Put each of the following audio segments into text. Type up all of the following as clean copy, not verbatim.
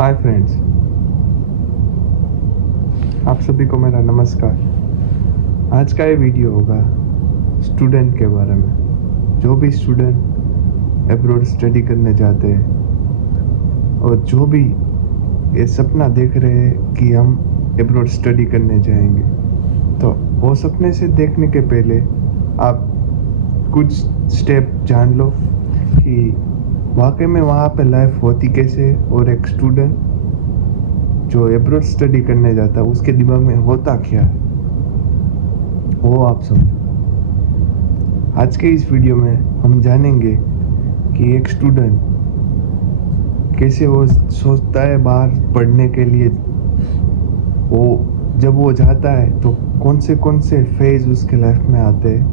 Hi friends, आप सभी को मेरा नमस्कार। आज का ये वीडियो होगा स्टूडेंट के बारे में। जो भी स्टूडेंट अब्रॉड स्टडी करने जाते हैं और जो भी ये सपना देख रहे हैं कि हम अब्रॉड स्टडी करने जाएंगे, तो वो सपने से देखने के पहले आप कुछ स्टेप जान लो कि वाकई में वहाँ पे लाइफ होती कैसे है, और एक स्टूडेंट जो अब्रॉड स्टडी करने जाता है उसके दिमाग में होता क्या है, वो आप समझो। आज के इस वीडियो में हम जानेंगे कि एक स्टूडेंट कैसे वो सोचता है बाहर पढ़ने के लिए। वो जब वो जाता है तो कौन से फेज उसके लाइफ में आते हैं,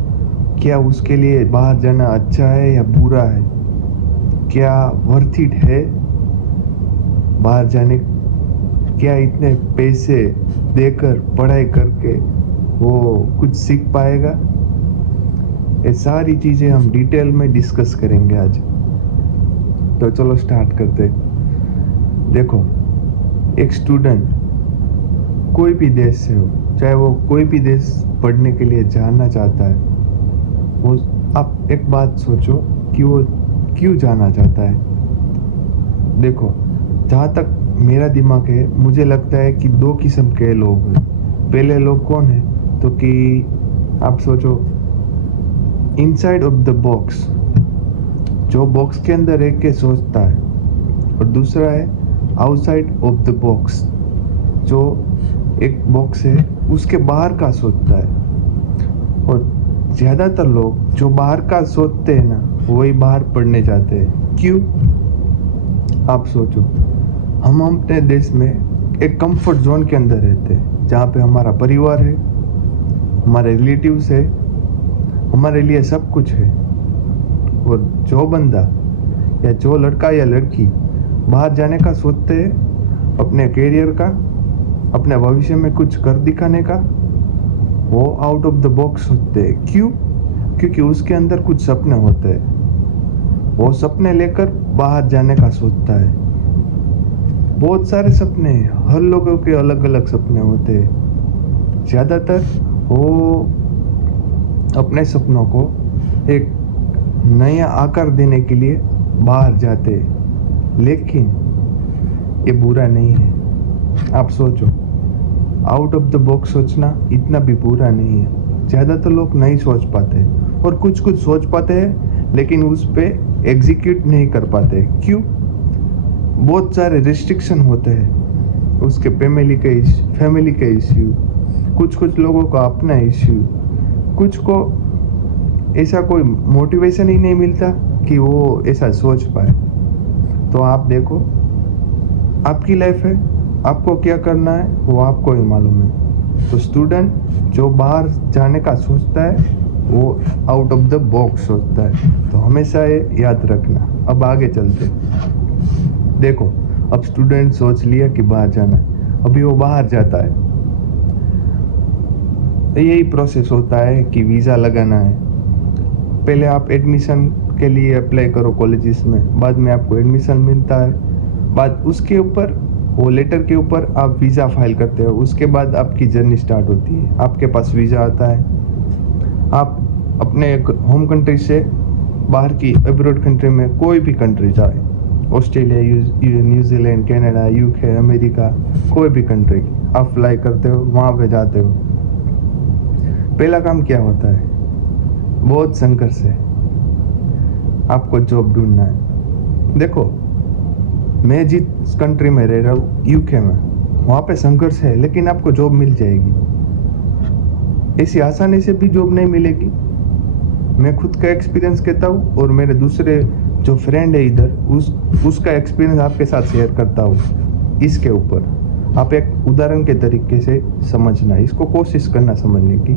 क्या उसके लिए बाहर जाना अच्छा है या बुरा है, क्या वर्थ इट है बाहर जाने, क्या इतने पैसे देकर पढ़ाई करके वो कुछ सीख पाएगा। ये सारी चीज़ें हम डिटेल में डिस्कस करेंगे आज। तो चलो स्टार्ट करते। देखो, एक स्टूडेंट कोई भी देश से हो, चाहे वो कोई भी देश पढ़ने के लिए जाना चाहता है, वो आप एक बात सोचो कि वो क्यों जाना चाहता है। देखो, जहाँ तक मेरा दिमाग है, मुझे लगता है कि दो किस्म के लोग हैं। पहले लोग कौन है, तो कि आप सोचो इनसाइड ऑफ द बॉक्स, जो बॉक्स के अंदर रह के सोचता है, और दूसरा है आउटसाइड ऑफ द बॉक्स, जो एक बॉक्स है उसके बाहर का सोचता है। और ज़्यादातर लोग जो बाहर का सोचते हैं ना, वही बाहर पढ़ने जाते हैं। क्यों, आप सोचो। हम अपने देश में एक कंफर्ट जोन के अंदर रहते हैं, जहाँ पे हमारा परिवार है, हमारे रिलेटिव्स है, हमारे लिए सब कुछ है। और जो बंदा या जो लड़का या लड़की बाहर जाने का सोचते हैं, अपने करियर का, अपने भविष्य में कुछ कर दिखाने का, वो आउट ऑफ द बॉक्स सोचते हैं। क्यों? क्योंकि उसके अंदर कुछ सपने होते हैं, वो सपने लेकर बाहर जाने का सोचता है। बहुत सारे सपने हैं, हर लोगों के अलग अलग सपने होते हैं। ज़्यादातर वो अपने सपनों को एक नया आकार देने के लिए बाहर जाते हैं, लेकिन ये बुरा नहीं है। आप सोचो, आउट ऑफ द बॉक्स सोचना इतना भी बुरा नहीं है। ज़्यादातर लोग नहीं सोच पाते, और कुछ सोच पाते हैं लेकिन उस पर एग्जीक्यूट नहीं कर पाते। क्यों? बहुत सारे रिस्ट्रिक्शन होते हैं, उसके फैमिली के इश्यू, कुछ लोगों का अपना इश्यू, कुछ को ऐसा कोई मोटिवेशन ही नहीं मिलता कि वो ऐसा सोच पाए। तो आप देखो, आपकी लाइफ है, आपको क्या करना है वो आपको ही मालूम है। तो स्टूडेंट जो बाहर जाने का सोचता है, वो आउट ऑफ द बॉक्स सोचता है। तो हमेशा ये याद रखना। अब आगे चलते। देखो, अब स्टूडेंट सोच लिया कि बाहर जाना है, अभी वो बाहर जाता है। तो यही प्रोसेस होता है कि वीज़ा लगाना है। पहले आप एडमिशन के लिए अप्लाई करो कॉलेजेस में, बाद में आपको एडमिशन मिलता है, बाद उसके ऊपर वो लेटर के ऊपर आप वीज़ा फाइल करते हो। उसके बाद आपकी जर्नी स्टार्ट होती है, आपके पास वीज़ा आता है। आप अपने होम कंट्री से बाहर की अब्रॉड कंट्री में कोई भी कंट्री जाए, Australia, New Zealand, Canada, UK, America, कोई भी कंट्री आप फ्लाई करते हो, वहाँ पे जाते हो। पहला काम क्या होता है? बहुत संघर्ष है, आपको जॉब ढूंढना है। देखो, मैं जिस कंट्री में रह रहा हूँ, यूके में, वहाँ पे संघर्ष है, लेकिन आपको जॉब मिल जाएगी। ऐसी आसानी से भी जॉब नहीं मिलेगी। मैं खुद का एक्सपीरियंस कहता हूँ, और मेरे दूसरे जो फ्रेंड है इधर, उसका एक्सपीरियंस आपके साथ शेयर करता हूँ। इसके ऊपर आप एक उदाहरण के तरीके से समझना, इसको कोशिश करना समझने की,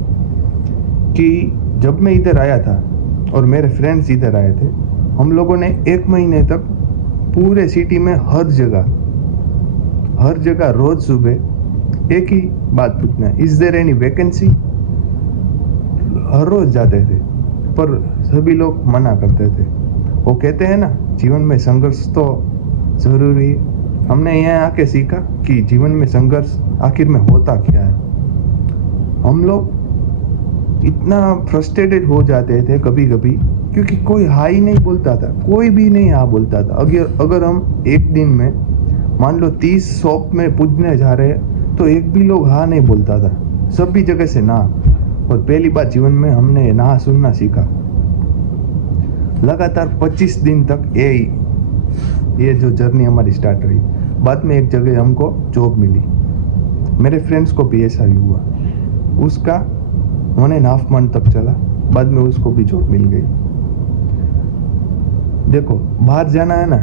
कि जब मैं इधर आया था और मेरे फ्रेंड्स इधर आए थे, हम लोगों ने 1 महीने तक पूरे सिटी में हर जगह रोज सुबह एक ही बात पूछना, इज देयर एनी वैकेंसी। हर रोज जाते थे, पर सभी लोग मना करते थे। वो कहते हैं ना, जीवन में संघर्ष तो जरूरी, हमने यहाँ आके सीखा कि जीवन में संघर्ष आखिर में होता क्या है। हम लोग इतना फ्रस्ट्रेटेड हो जाते थे कभी कभी, क्योंकि कोई हाई नहीं बोलता था, कोई भी नहीं हाँ बोलता था। अगर हम एक दिन में मान लो 30 शॉप में पूजने जा रहे हैं तो एक भी लोग हाँ नहीं बोलता था, सभी जगह से ना। और पहली बार जीवन में हमने ना सुनना सीखा। लगातार 25 दिन तक ये जो जर्नी हमारी स्टार्ट रही। बाद में एक जगह हमको जॉब मिली। मेरे फ्रेंड्स को भी ऐसा ही हुआ, उसका 1.5 मंथ तक चला, बाद में उसको भी जॉब मिल गई। देखो, बाहर जाना है ना,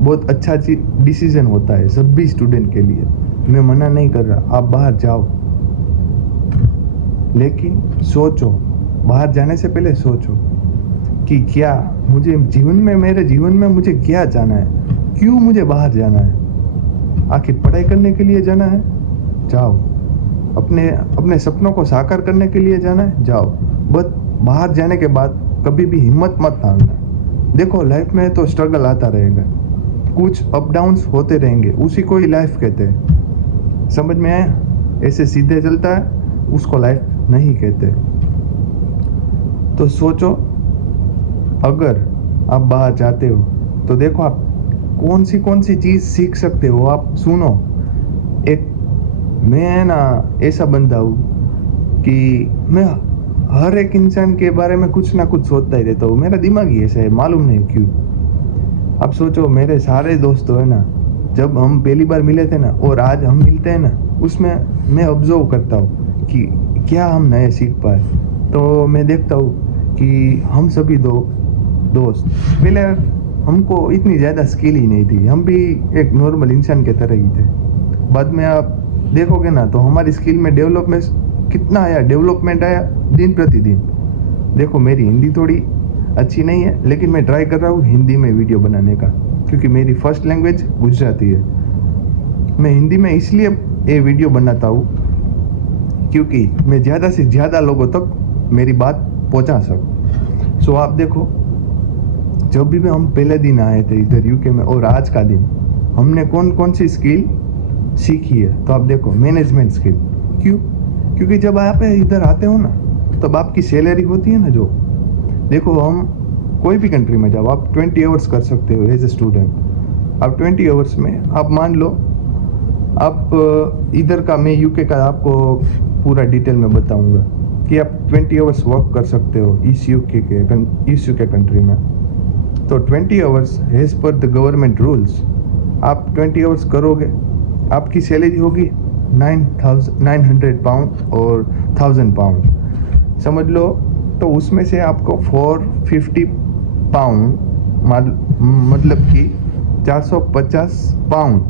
बहुत अच्छा डिसीजन होता है सभी स्टूडेंट के लिए। मैं मना नहीं कर रहा, आप बाहर जाओ, लेकिन सोचो, बाहर जाने से पहले सोचो कि क्या मुझे मेरे जीवन में मुझे क्या जाना है, क्यों मुझे बाहर जाना है। आखिर पढ़ाई करने के लिए जाना है, जाओ। अपने सपनों को साकार करने के लिए जाना है, जाओ। बट बाहर जाने के बाद कभी भी हिम्मत मत हारना। देखो, लाइफ में तो स्ट्रगल आता रहेगा, कुछ अप डाउन्स होते रहेंगे, उसी को ही लाइफ कहते हैं। समझ में आया? ऐसे सीधे चलता है उसको लाइफ नहीं कहते। तो सोचो, अगर आप बाहर जाते हो तो देखो आप कौन सी चीज़ सीख सकते हो। आप सुनो, मैं ना ऐसा बंदा हूँ कि मैं हर एक इंसान के बारे में कुछ ना कुछ सोचता ही रहता हूँ। मेरा दिमाग ही ऐसा है, मालूम नहीं क्यों। अब सोचो, मेरे सारे दोस्त है ना, जब हम पहली बार मिले थे ना और आज हम मिलते हैं ना, उसमें मैं ऑब्जर्व करता हूँ कि क्या हम नए सीख पाए। तो मैं देखता हूँ कि हम सभी दोस्त पहले हमको इतनी ज़्यादा स्किल ही नहीं थी, हम भी एक नॉर्मल इंसान के तरह ही थे। बाद में आप देखोगे ना तो हमारी स्किल में डेवलपमेंट आया दिन प्रतिदिन। देखो, मेरी हिंदी थोड़ी अच्छी नहीं है, लेकिन मैं ट्राई कर रहा हूँ हिंदी में वीडियो बनाने का, क्योंकि मेरी फर्स्ट लैंग्वेज गुजराती है। मैं हिंदी में इसलिए ये वीडियो बनाता हूँ क्योंकि मैं ज़्यादा से ज़्यादा लोगों तक मेरी बात पहुँचा सकूँ। सो आप देखो, जब भी हम पहले दिन आए थे इधर यूके में और आज का दिन, हमने कौन सी स्किल सीखी है। तो आप देखो, मैनेजमेंट स्किल। क्यों? क्योंकि जब आप इधर आते हो ना, तब आपकी सैलरी होती है ना जो, देखो, हम कोई भी कंट्री में जाओ, आप 20 आवर्स कर सकते हो एज ए स्टूडेंट। अब 20 आवर्स में आप मान लो, आप इधर का, मैं यूके का आपको पूरा डिटेल में बताऊंगा कि आप 20 आवर्स वर्क कर सकते हो इस यूके कंट्री में। तो 20 hours as per the government rules, आप 20 आवर्स करोगे, आपकी सैलरी होगी 900 पाउंड और 1000 पाउंड समझ लो। तो उसमें से आपको 450 पाउंड मतलब कि 450 पाउंड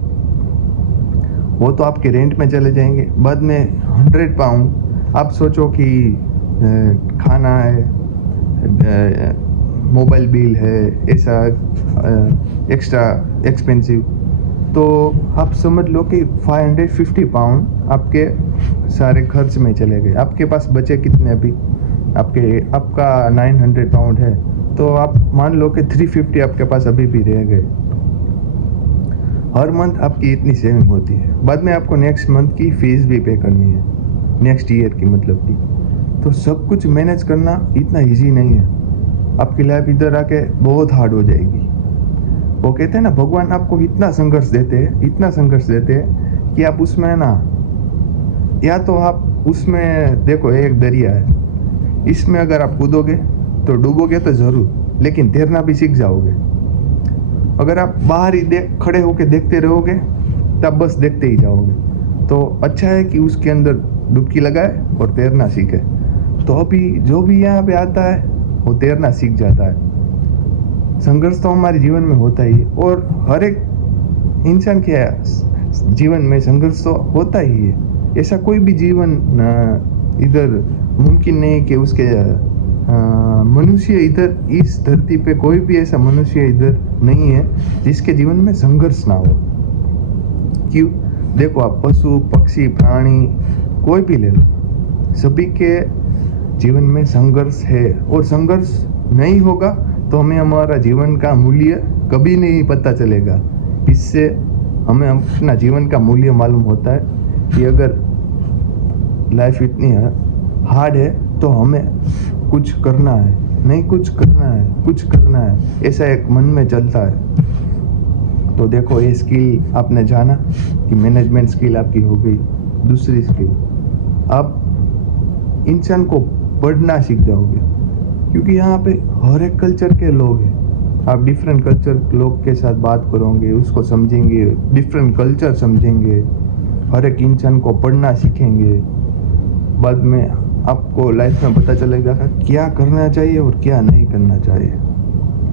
वो तो आपके रेंट में चले जाएंगे। बाद में 100 पाउंड आप सोचो कि खाना है, मोबाइल बिल है, ऐसा एक्स्ट्रा एक्सपेंसिव, तो आप समझ लो कि 550 पाउंड आपके सारे खर्च में चले गए। आपके पास बचे कितने अभी? आपका 900 पाउंड है, तो आप मान लो कि 350 आपके पास अभी भी रह गए। हर मंथ आपकी इतनी सेविंग होती है। बाद में आपको नेक्स्ट मंथ की फीस भी पे करनी है, नेक्स्ट ईयर की मतलब की। तो सब कुछ मैनेज करना इतना इजी नहीं है। आपकी लाइफ इधर आके बहुत हार्ड हो जाएगी। वो कहते हैं ना, भगवान आपको इतना संघर्ष देते हैं कि आप उसमें ना, या तो आप उसमें देखो, एक दरिया है, इसमें अगर आप कूदोगे तो डूबोगे तो ज़रूर, लेकिन तैरना भी सीख जाओगे। अगर आप बाहर ही खड़े होके देखते रहोगे तब बस देखते ही जाओगे। तो अच्छा है कि उसके अंदर डुबकी लगाए और तैरना सीखे। तो अभी जो भी यहाँ पे आता है वो तैरना सीख जाता है। संघर्ष तो हमारे जीवन में होता ही है, और हर एक इंसान के जीवन में संघर्ष तो होता ही है। ऐसा कोई भी जीवन इधर मुमकिन नहीं कि उसके मनुष्य इधर इस धरती पे कोई भी ऐसा मनुष्य इधर नहीं है जिसके जीवन में संघर्ष ना हो। क्यों? देखो, आप पशु पक्षी प्राणी कोई भी ले लो, सभी के जीवन में संघर्ष है। और संघर्ष नहीं होगा तो हमें हमारा जीवन का मूल्य कभी नहीं पता चलेगा। इससे हमें अपना जीवन का मूल्य मालूम होता है कि अगर लाइफ इतनी हार्ड है तो हमें कुछ करना है, नहीं कुछ करना है, कुछ करना है, ऐसा एक मन में चलता है। तो देखो ये स्किल आपने जाना कि मैनेजमेंट स्किल आपकी हो गई। दूसरी स्किल, आप इंसान को पढ़ना सीख जाओगे, क्योंकि यहाँ पे हर एक कल्चर के लोग हैं। आप डिफरेंट कल्चर लोग के साथ बात करोगे, उसको समझेंगे, डिफरेंट कल्चर समझेंगे, हर एक इंसान को पढ़ना सीखेंगे। बाद में आपको लाइफ में पता चलेगा क्या करना चाहिए और क्या नहीं करना चाहिए,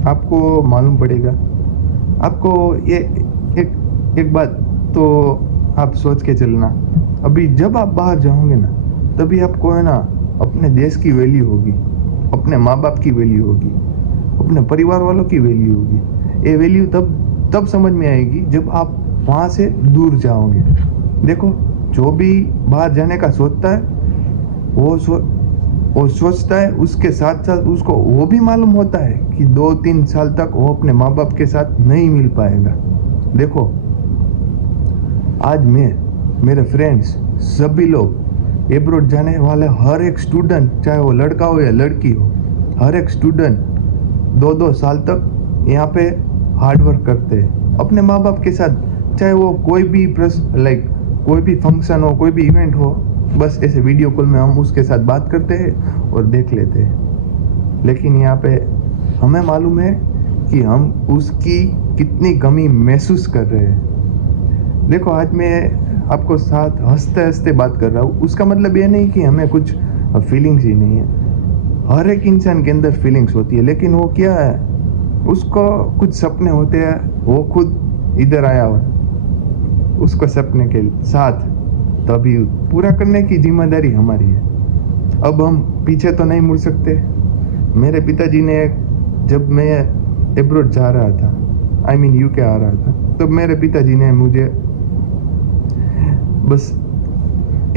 आपको मालूम पड़ेगा। आपको ये एक बात तो आप सोच के चलना, अभी जब आप बाहर जाओगे ना, तभी आपको है ना अपने देश की वैल्यू होगी, अपने माँ बाप की वैल्यू होगी, अपने परिवार वालों की वैल्यू होगी। ये वैल्यू तब समझ में आएगी जब आप वहाँ से दूर जाओगे। देखो, जो भी बाहर जाने का सोचता है वो सोचता है, उसके साथ साथ उसको वो भी मालूम होता है कि 2-3 साल तक वो अपने माँ बाप के साथ नहीं मिल पाएगा। देखो, आज मेरे फ्रेंड्स सभी लोग एब्रॉड जाने वाले, हर एक स्टूडेंट, चाहे वो लड़का हो या लड़की हो, हर एक स्टूडेंट 2-2 साल तक यहाँ पे हार्ड वर्क करते हैं अपने माँ बाप के साथ। चाहे वो कोई भी कोई भी फंक्शन हो, कोई भी इवेंट हो, बस ऐसे वीडियो कॉल में हम उसके साथ बात करते हैं और देख लेते हैं। लेकिन यहाँ पे हमें मालूम है कि हम उसकी कितनी कमी महसूस कर रहे हैं। देखो, आज मैं आपको साथ हंसते हंसते बात कर रहा हूँ, उसका मतलब ये नहीं कि हमें कुछ फीलिंग्स ही नहीं है। हर एक इंसान के अंदर फीलिंग्स होती है, लेकिन वो क्या है, उसको कुछ सपने होते हैं। वो खुद इधर आया हुआ, उसको सपने के साथ तभी पूरा करने की जिम्मेदारी हमारी है। अब हम पीछे तो नहीं मुड़ सकते। मेरे पिताजी ने, जब मैं एब्रॉड जा रहा था, यूके आ रहा था, तब मेरे पिताजी ने मुझे बस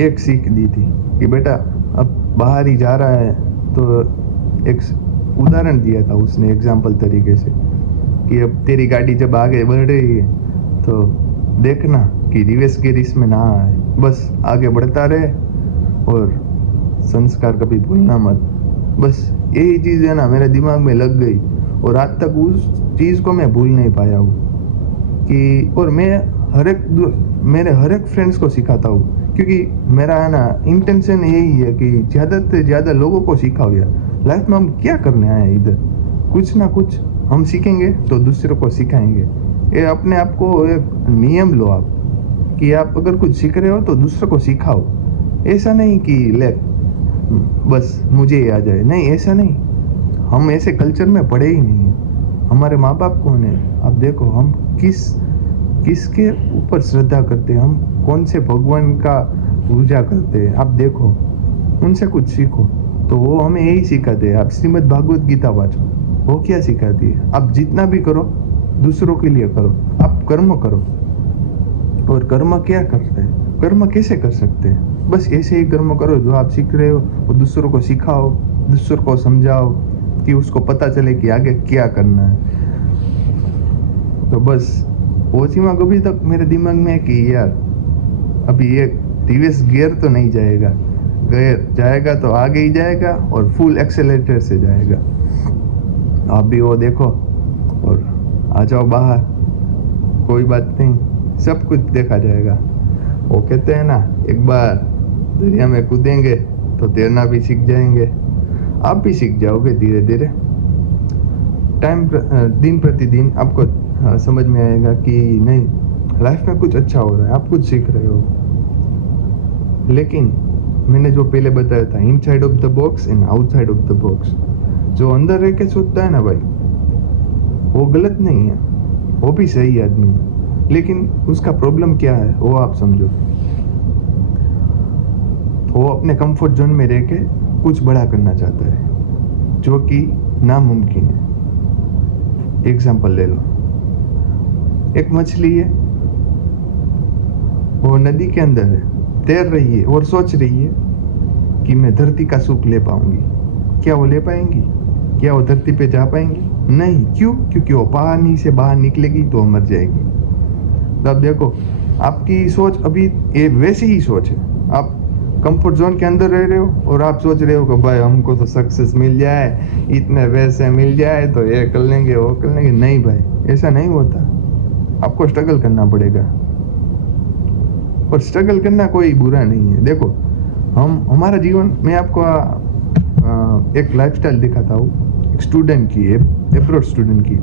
एक सीख दी थी कि बेटा अब बाहर ही जा रहा है, तो एक उदाहरण दिया था उसने एग्जाम्पल तरीके से कि अब तेरी गाड़ी जब आगे बढ़ रही है तो देखना कि रिवर्स गियर इसमें ना आए, बस आगे बढ़ता रहे और संस्कार कभी भूलना मत। बस यही चीज़ है ना मेरे दिमाग में लग गई, और आज तक उस चीज़ को मैं भूल नहीं पाया हूँ कि, और मैं मेरे हर एक फ्रेंड्स को सिखाता हूँ, क्योंकि मेरा है ना इंटेंशन यही है कि ज़्यादा से ज़्यादा लोगों को सिखाओ यार। लाइफ में हम क्या करने आए हैं इधर, कुछ ना कुछ हम सीखेंगे तो दूसरों को सिखाएंगे। ये अपने आप को एक नियम लो आप कि आप अगर कुछ सीख रहे हो तो दूसरों को सिखाओ। ऐसा नहीं कि ले बस मुझे ही आ जाए, नहीं, ऐसा नहीं। हम ऐसे कल्चर में पड़े ही नहीं हैं। हमारे माँ बाप कौन है, आप देखो, हम किसके ऊपर श्रद्धा करते हैं, हम कौन से भगवान का पूजा करते हैं, आप देखो, उनसे कुछ सीखो। तो वो हमें यही सिखाते हैं। आप श्रीमद् भागवत गीता वाचो, वो क्या सिखाती है, आप जितना भी करो दूसरों के लिए करो, आप कर्म करो। और कर्म क्या करते हैं, कर्म कैसे कर सकते हैं, बस ऐसे ही कर्म करो जो आप सीख रहे हो, और दूसरों को सिखाओ, दूसरों को समझाओ कि उसको पता चले कि आगे क्या करना है। तो बस वो सीमा कभी तक मेरे दिमाग में है कि यार अभी ये रिवर्स गियर तो नहीं जाएगा, गियर जाएगा तो आगे ही जाएगा और फुल एक्सेलेरेटर से जाएगा। आप भी वो देखो और आ जाओ बाहर, कोई बात नहीं, सब कुछ देखा जाएगा। वो कहते हैं ना, एक बार दरिया में कूदेंगे तो तैरना भी सीख जाएंगे। आप भी सीख जाओगे धीरे धीरे। दिन प्रतिदिन आपको समझ में आएगा कि नहीं, लाइफ में कुछ अच्छा हो रहा है, आप कुछ सीख रहे हो। लेकिन मैंने जो पहले बताया था, inside of the box and outside of the box, जो अंदर रह के सोचता है ना भाई, वो गलत नहीं है, वो भी सही आदमी है। लेकिन उसका प्रॉब्लम क्या है वो आप समझो। वो अपने कंफर्ट जोन में रह के कुछ बड़ा करना चाहता है, जो कि नामुमकिन है। एग्जाम्पल ले लो, एक मछली है, वो नदी के अंदर है, तैर रही है और सोच रही है कि मैं धरती का सुख ले पाऊंगी। क्या वो ले पाएंगी? क्या वो धरती पे जा पाएंगी? नहीं। क्यों? क्योंकि वो पानी से बाहर निकलेगी तो मर जाएगी। तो अब देखो, आपकी सोच अभी ये वैसी ही सोच है। आप कंफर्ट जोन के अंदर रह रहे हो और आप सोच रहे हो कि भाई हमको तो सक्सेस मिल जाए, इतने पैसे मिल जाए तो ये कर लेंगे वो कर लेंगे। नहीं भाई, ऐसा नहीं होता। आपको स्ट्रगल करना पड़ेगा, और स्ट्रगल करना कोई बुरा नहीं है। देखो, हम हमारा जीवन, मैं आपको एक लाइफस्टाइल दिखाता हूँ एक स्टूडेंट की, अब्रॉड स्टूडेंट की,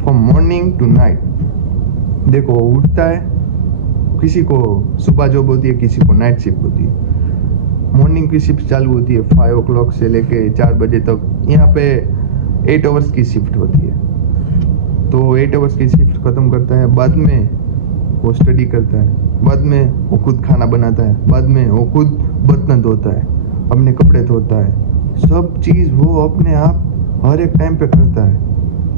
फ्रॉम मॉर्निंग टू नाइट। देखो, वो उठता है, किसी को सुबह जॉब होती है, किसी को नाइट शिफ्ट होती है। मॉर्निंग की शिफ्ट चालू होती है 5 o'clock से लेके 4 बजे तक। यहाँ पे 8 hours की शिफ्ट होती है। तो 8 hours की शिफ्ट ख़त्म करता है, बाद में वो स्टडी करता है, बाद में वो खुद खाना बनाता है, बाद में वो खुद बर्तन धोता है, अपने कपड़े धोता है। सब चीज़ वो अपने आप हर एक टाइम पे करता है।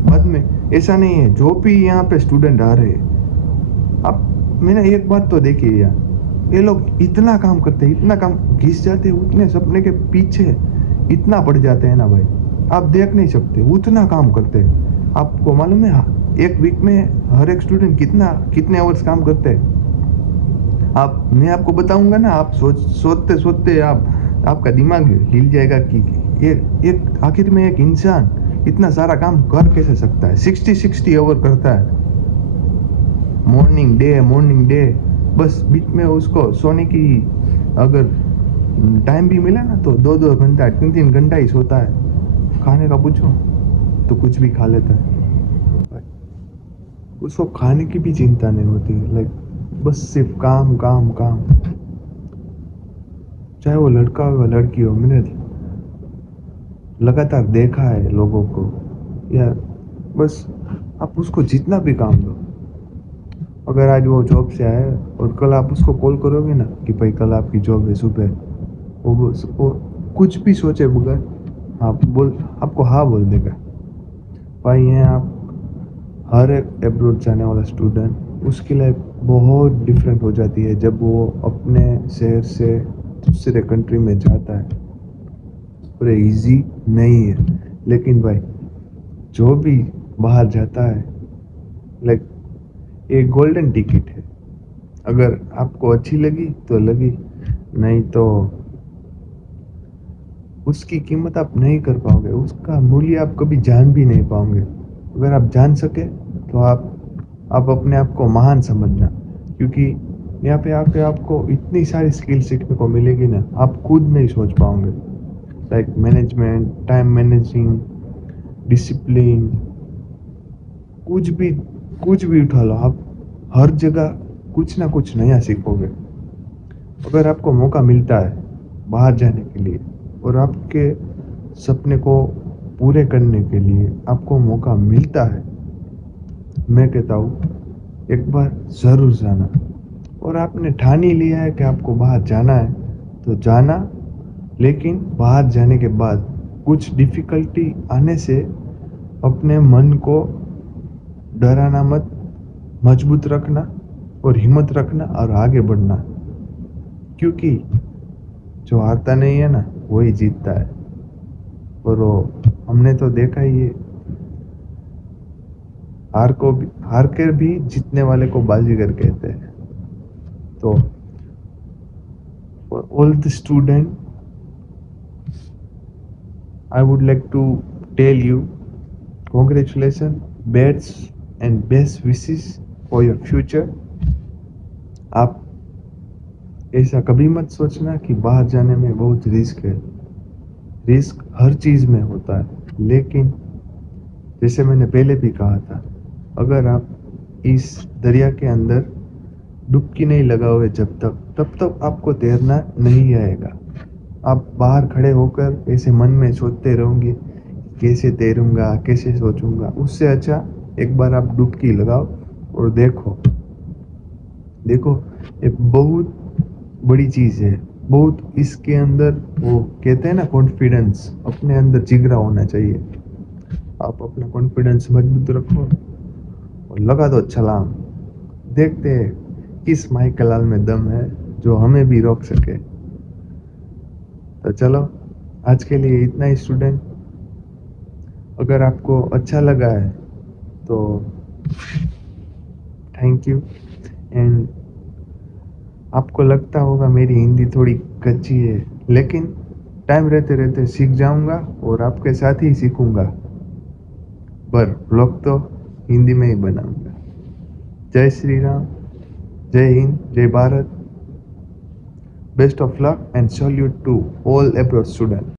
बाद में ऐसा नहीं है, जो भी यहाँ पे स्टूडेंट आ रहे हैं, आप मैंने एक बात तो देखी है यार, ये लोग इतना काम करते हैं, इतना काम घिस जाते हैं, उतने सपने के पीछे इतना पड़ जाते हैं ना भाई, आप देख नहीं सकते, उतना काम करते हैं। आपको मालूम है एक वीक में हर एक स्टूडेंट कितने आवर्स काम करते हैं? मैं आपको बताऊंगा ना, आप सोचते सोचते आपका दिमाग हिल जाएगा कि ये एक आखिर में एक इंसान इतना सारा काम कर कैसे सकता है। 60 आवर करता है, मॉर्निंग डे। बस बीच में उसको सोने की अगर टाइम भी मिला ना, तो 2-2 घंटा 3-3 घंटा ही सोता है। खाने का पूछो तो कुछ भी खा लेता है, उसको खाने की भी चिंता नहीं होती। लाइक बस सिर्फ काम काम काम, चाहे वो लड़का हो या लड़की हो। मैंने लगातार देखा है लोगों को, या बस आप उसको जितना भी काम दो, अगर आज वो जॉब से आए और कल आप उसको कॉल करोगे ना कि भाई कल आपकी जॉब है सुबह, वो कुछ भी सोचे बगैर आपको हाँ बोल देगा। भाई हैं आप, हर एक अब्रॉड जाने वाला स्टूडेंट, उसकी लाइफ बहुत डिफरेंट हो जाती है जब वो अपने शहर से दूसरे कंट्री में जाता है। पूरे इजी नहीं है, लेकिन भाई जो भी बाहर जाता है, लाइक एक गोल्डन टिकट है। अगर आपको अच्छी लगी तो लगी, नहीं तो उसकी कीमत आप नहीं कर पाओगे, उसका मूल्य आप कभी जान भी नहीं पाओगे। अगर आप जान सके तो आप अपने आप को महान समझना, क्योंकि यहाँ पे आके आपको इतनी सारी स्किल सीखने को मिलेगी ना, आप खुद नहीं सोच पाओगे। Like management, time managing, discipline, कुछ भी उठा लो, आप हर जगह कुछ ना कुछ नया सीखोगे। अगर आपको मौका मिलता है बाहर जाने के लिए और आपके सपने को पूरे करने के लिए आपको मौका मिलता है, मैं कहता हूँ एक बार ज़रूर जाना। और आपने ठान ही लिया है कि आपको बाहर जाना है तो जाना, लेकिन बाहर जाने के बाद कुछ डिफ़िकल्टी आने से अपने मन को डराना मत, मजबूत रखना और हिम्मत रखना और आगे बढ़ना, क्योंकि जो हारता नहीं है ना वही जीतता है। और वो हमने तो देखा ही है, हार कर भी जीतने वाले को बाजीगर कहते हैं। तो for all the student, I would like to tell you congratulations, best and best wishes for your future। आप ऐसा कभी मत सोचना कि बाहर जाने में बहुत रिस्क है। रिस्क हर चीज़ में होता है, लेकिन जैसे मैंने पहले भी कहा था, अगर आप इस दरिया के अंदर डुबकी नहीं लगाओगे तब तक आपको तैरना नहीं आएगा। आप बाहर खड़े होकर ऐसे मन में सोचते रहोगे कैसे तैरूंगा, कैसे सोचूंगा, उससे अच्छा एक बार आप डुबकी लगाओ और देखो ये बहुत बड़ी चीज़ है। बहुत इसके अंदर, वो कहते हैं ना कॉन्फिडेंस, अपने अंदर जिगरा होना चाहिए। आप अपना कॉन्फिडेंस मजबूत रखो और लगा दो छलांग। देखते हैं किस माइकल लाल में दम है जो हमें भी रोक सके। तो चलो, आज के लिए इतना ही स्टूडेंट। अगर आपको अच्छा लगा है तो थैंक यू। एंड आपको लगता होगा मेरी हिंदी थोड़ी कच्ची है, लेकिन टाइम रहते रहते सीख जाऊंगा और आपके साथ ही सीखूंगा, पर ब्लॉग तो हिंदी में ही बनाऊंगा। जय श्री राम, जय हिंद, जय Bharat. Best of luck and salute to all abroad students.